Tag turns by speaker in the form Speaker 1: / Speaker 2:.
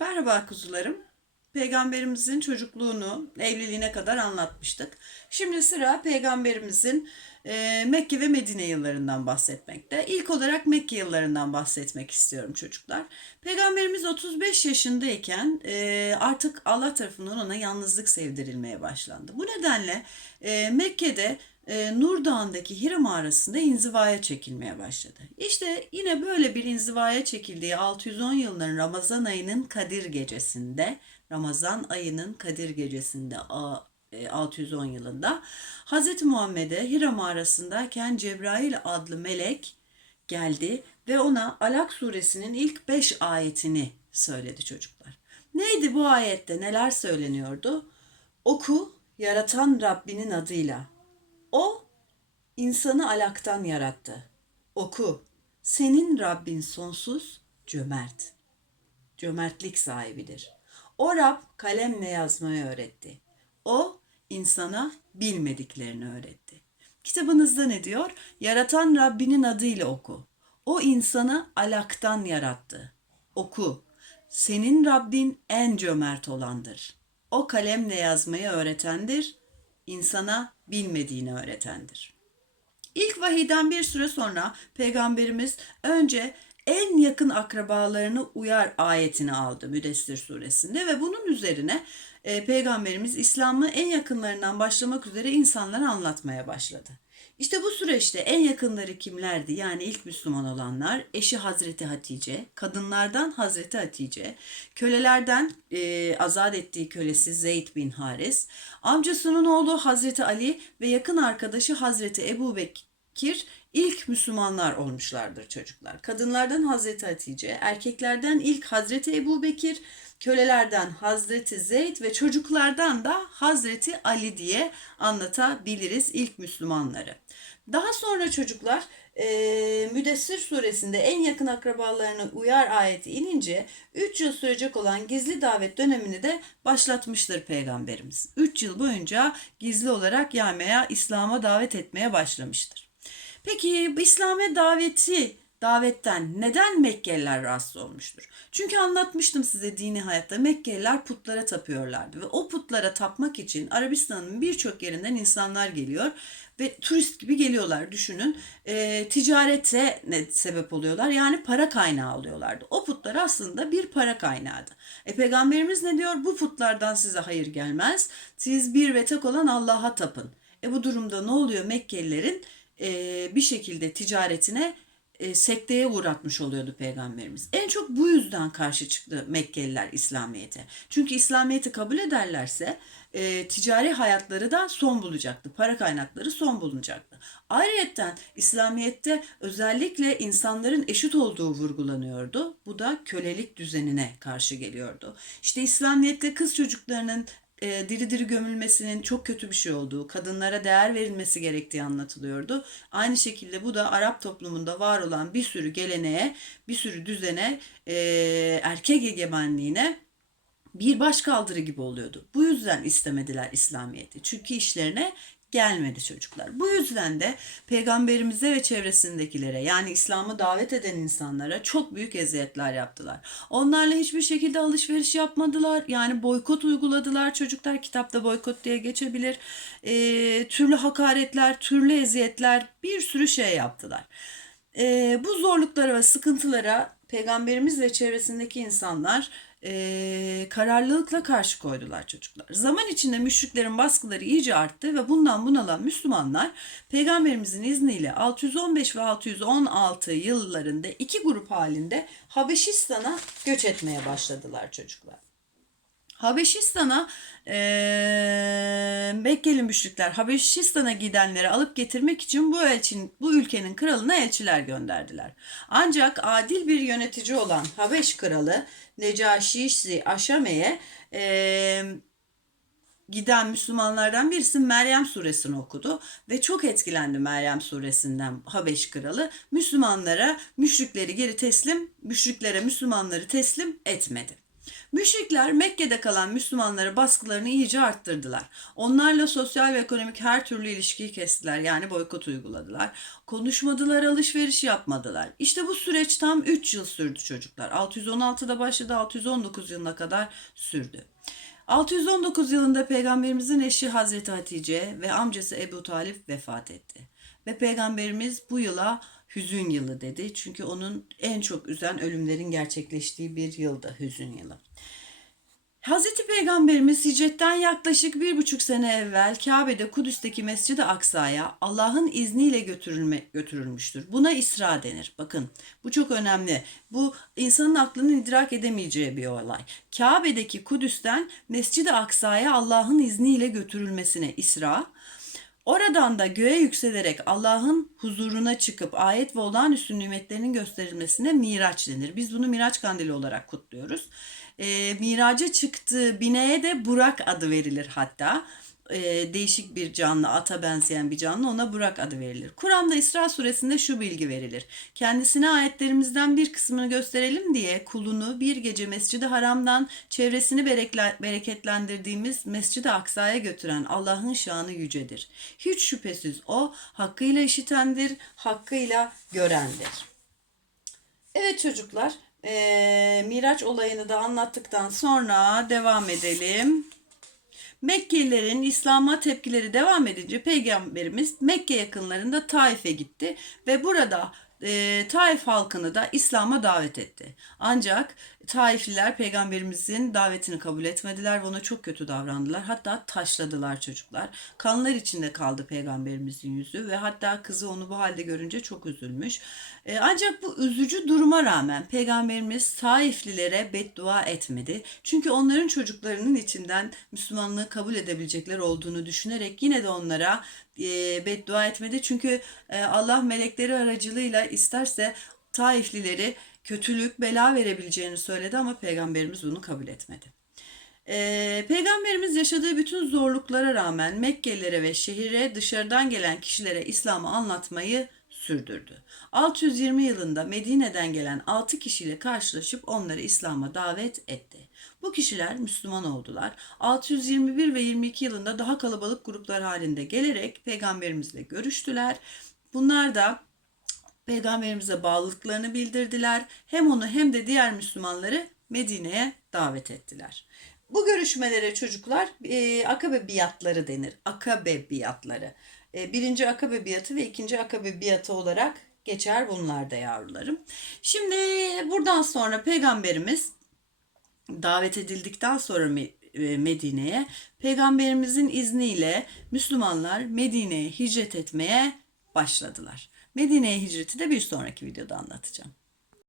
Speaker 1: Merhaba kuzularım. Peygamberimizin çocukluğunu evliliğine kadar anlatmıştık. Şimdi sıra peygamberimizin e, Mekke ve Medine yıllarından bahsetmekte. İlk olarak Mekke yıllarından bahsetmek istiyorum çocuklar. Peygamberimiz 35 yaşındayken e, artık Allah tarafından ona yalnızlık sevdirilmeye başlandı. Bu nedenle e, Mekke'de e, Nur Dağı'ndaki Hira mağarasında inzivaya çekilmeye başladı. İşte yine böyle bir inzivaya çekildiği 610 yılının Ramazan ayının Kadir gecesinde, Ramazan ayının Kadir gecesinde 610 yılında Hz. Muhammed'e Hira mağarasındayken Cebrail adlı melek geldi ve ona Alak suresinin ilk 5 ayetini söyledi çocuklar. Neydi bu ayette neler söyleniyordu? Oku yaratan Rabbinin adıyla. O insanı alaktan yarattı. Oku. Senin Rabbin sonsuz, cömert. Cömertlik sahibidir. O Rab kalemle yazmayı öğretti. O insana bilmediklerini öğretti. Kitabınızda ne diyor? Yaratan Rabbinin adıyla oku. O insanı alaktan yarattı. Oku. Senin Rabbin en cömert olandır. O kalemle yazmayı öğretendir. insana bilmediğini öğretendir. İlk vahiyden bir süre sonra peygamberimiz önce en yakın akrabalarını uyar ayetini aldı Müdessir suresinde ve bunun üzerine e, peygamberimiz İslam'ı en yakınlarından başlamak üzere insanlara anlatmaya başladı. İşte bu süreçte en yakınları kimlerdi? Yani ilk Müslüman olanlar eşi Hazreti Hatice, kadınlardan Hazreti Hatice, kölelerden e, azat ettiği kölesi Zeyd bin Haris, amcasının oğlu Hazreti Ali ve yakın arkadaşı Hazreti Ebu Bekir ilk Müslümanlar olmuşlardır çocuklar. Kadınlardan Hazreti Hatice, erkeklerden ilk Hazreti Ebu Bekir, kölelerden Hazreti Zeyd ve çocuklardan da Hazreti Ali diye anlatabiliriz ilk Müslümanları. Daha sonra çocuklar e, Müdessir suresinde en yakın akrabalarını uyar ayeti inince 3 yıl sürecek olan gizli davet dönemini de başlatmıştır Peygamberimiz. 3 yıl boyunca gizli olarak yaymaya, İslam'a davet etmeye başlamıştır. Peki İslam'a daveti davetten neden Mekkeliler rahatsız olmuştur? Çünkü anlatmıştım size dini hayatta Mekkeliler putlara tapıyorlardı ve o putlara tapmak için Arabistan'ın birçok yerinden insanlar geliyor ve turist gibi geliyorlar düşünün. E, ticarete ne sebep oluyorlar yani para kaynağı oluyorlardı. O putlar aslında bir para kaynağıydı. E, Peygamberimiz ne diyor? Bu putlardan size hayır gelmez. Siz bir ve tek olan Allah'a tapın. E bu durumda ne oluyor? Mekkelilerin e, bir şekilde ticaretine e, sekteye uğratmış oluyordu peygamberimiz. En çok bu yüzden karşı çıktı Mekkeliler İslamiyet'e. Çünkü İslamiyet'i kabul ederlerse e, ticari hayatları da son bulacaktı. Para kaynakları son bulunacaktı. Ayrıca İslamiyet'te özellikle insanların eşit olduğu vurgulanıyordu. Bu da kölelik düzenine karşı geliyordu. İşte İslamiyet'te kız çocuklarının e, diri diri gömülmesinin çok kötü bir şey olduğu, kadınlara değer verilmesi gerektiği anlatılıyordu. Aynı şekilde bu da Arap toplumunda var olan bir sürü geleneğe, bir sürü düzene, e, erkek egemenliğine bir başkaldırı gibi oluyordu. Bu yüzden istemediler İslamiyet'i. Çünkü işlerine gelmedi çocuklar. Bu yüzden de peygamberimize ve çevresindekilere yani İslam'ı davet eden insanlara çok büyük eziyetler yaptılar. Onlarla hiçbir şekilde alışveriş yapmadılar. Yani boykot uyguladılar çocuklar. Kitapta boykot diye geçebilir. E, türlü hakaretler, türlü eziyetler bir sürü şey yaptılar. E, bu zorluklara ve sıkıntılara peygamberimiz ve çevresindeki insanlar e, kararlılıkla karşı koydular çocuklar. Zaman içinde müşriklerin baskıları iyice arttı ve bundan bunalan Müslümanlar peygamberimizin izniyle 615 ve 616 yıllarında iki grup halinde Habeşistan'a göç etmeye başladılar çocuklar. Habeşistan'a e, Mekkeli müşrikler Habeşistan'a gidenleri alıp getirmek için bu elçin, bu ülkenin kralına elçiler gönderdiler. Ancak adil bir yönetici olan Habeş kralı Necaşi Aşame'ye e, giden Müslümanlardan birisi Meryem suresini okudu ve çok etkilendi Meryem suresinden Habeş kralı. Müslümanlara müşrikleri geri teslim, müşriklere Müslümanları teslim etmedi. Müşrikler Mekke'de kalan Müslümanlara baskılarını iyice arttırdılar. Onlarla sosyal ve ekonomik her türlü ilişkiyi kestiler yani boykot uyguladılar. Konuşmadılar, alışveriş yapmadılar. İşte bu süreç tam 3 yıl sürdü çocuklar. 616'da başladı, 619 yılına kadar sürdü. 619 yılında peygamberimizin eşi Hazreti Hatice ve amcası Ebu Talip vefat etti. Ve peygamberimiz bu yıla hüzün yılı dedi. Çünkü onun en çok üzen ölümlerin gerçekleştiği bir yıldı hüzün yılı. Hazreti Peygamberimiz hicretten yaklaşık bir buçuk sene evvel Kabe'de Kudüs'teki Mescid-i Aksa'ya Allah'ın izniyle götürülme, götürülmüştür. Buna İsra denir. Bakın bu çok önemli. Bu insanın aklının idrak edemeyeceği bir olay. Kabe'deki Kudüs'ten Mescid-i Aksa'ya Allah'ın izniyle götürülmesine İsra, Oradan da göğe yükselerek Allah'ın huzuruna çıkıp ayet ve olağanüstü nimetlerinin gösterilmesine Miraç denir. Biz bunu Miraç kandili olarak kutluyoruz. E, miraca çıktığı bineye de Burak adı verilir hatta. E, değişik bir canlı, ata benzeyen bir canlı ona Burak adı verilir. Kur'an'da İsra suresinde şu bilgi verilir. Kendisine ayetlerimizden bir kısmını gösterelim diye kulunu bir gece Mescid-i Haram'dan çevresini bereketlendirdiğimiz Mescid-i Aksa'ya götüren Allah'ın şanı yücedir. Hiç şüphesiz o hakkıyla işitendir, hakkıyla görendir. Evet çocuklar, eee, Miraç olayını da anlattıktan sonra devam edelim. Mekkelilerin İslam'a tepkileri devam edince Peygamberimiz Mekke yakınlarında Taif'e gitti ve burada e, Taif halkını da İslam'a davet etti. Ancak Taifliler peygamberimizin davetini kabul etmediler ve ona çok kötü davrandılar. Hatta taşladılar çocuklar. Kanlar içinde kaldı peygamberimizin yüzü ve hatta kızı onu bu halde görünce çok üzülmüş. E, ancak bu üzücü duruma rağmen peygamberimiz Taiflilere beddua etmedi. Çünkü onların çocuklarının içinden Müslümanlığı kabul edebilecekler olduğunu düşünerek yine de onlara e, beddua etmedi. Çünkü Allah melekleri aracılığıyla isterse Taiflileri kötülük, bela verebileceğini söyledi ama peygamberimiz bunu kabul etmedi. Ee, Peygamberimiz yaşadığı bütün zorluklara rağmen Mekkelilere ve şehire dışarıdan gelen kişilere İslam'ı anlatmayı sürdürdü. 620 yılında Medine'den gelen 6 kişiyle karşılaşıp onları İslam'a davet etti. Bu kişiler Müslüman oldular. 621 ve 22 yılında daha kalabalık gruplar halinde gelerek peygamberimizle görüştüler. Bunlar da peygamberimize bağlılıklarını bildirdiler. Hem onu hem de diğer Müslümanları Medine'ye davet ettiler. Bu görüşmelere çocuklar e, akabe biatları denir. Akabe biatları. E, birinci akabe biatı ve ikinci akabe biatı olarak geçer bunlar da yavrularım. Şimdi buradan sonra peygamberimiz davet edildikten sonra e, Medine'ye peygamberimizin izniyle Müslümanlar Medine'ye hicret etmeye başladılar. Medine'ye hicreti de bir sonraki videoda anlatacağım.